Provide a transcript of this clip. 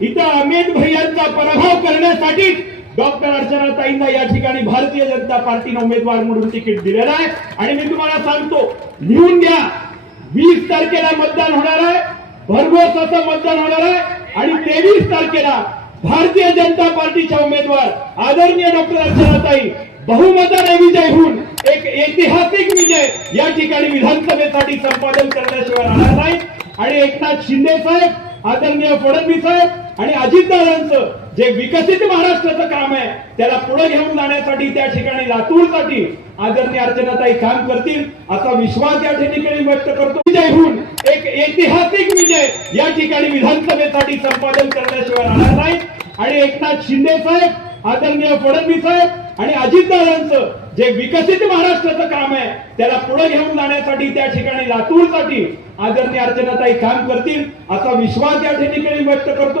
इथं अमित भैयांचा पराभव करण्यासाठी डॉक्टर अर्चनाताईंना या ठिकाणी भारतीय जनता पार्टीनं उमेदवार म्हणून तिकीट दिलेलं आहे. आणि मी तुम्हाला सांगतो लिहून घ्या. वीस तारखेला मतदान होणार आहे. भरघोस असं मतदान होणार आहे. आणि तेवीस तारखेला भारतीय जनता पार्टीच्या उमेदवार आदरणीय डॉक्टर अर्चनाताई बहुमताने विजय होऊन एक ऐतिहासिक विजय या ठिकाणी विधानसभेसाठी संपादन करण्याशिवाय राहणार नाही. आणि एकनाथ शिंदे साहेब आदरणीय फडणवीस साहेब आणि अजितदादांचं जे विकसित महाराष्ट्राचं काम आहे त्याला पुढे घेऊन जाण्यासाठी त्या ठिकाणी लातूरसाठी आदरणीय अर्चनाताई काम करतील असा विश्वास या ठिकाणी व्यक्त करतो. विजय होऊन एक ऐतिहासिक विजय या ठिकाणी विधानसभेसाठी संपादन करण्याशिवाय राहणार नाही. आणि एकनाथ शिंदे साहेब आदरणीय फडणवीस साहेब आणि अजितदादांचं जे विकसित महाराष्ट्राचं काम आहे त्याला पुढे घेऊन जाण्यासाठी त्या ठिकाणी लातूरसाठी आदरणीय अर्चनाताई काम करतील असा विश्वास या ठिकाणी व्यक्त करतो.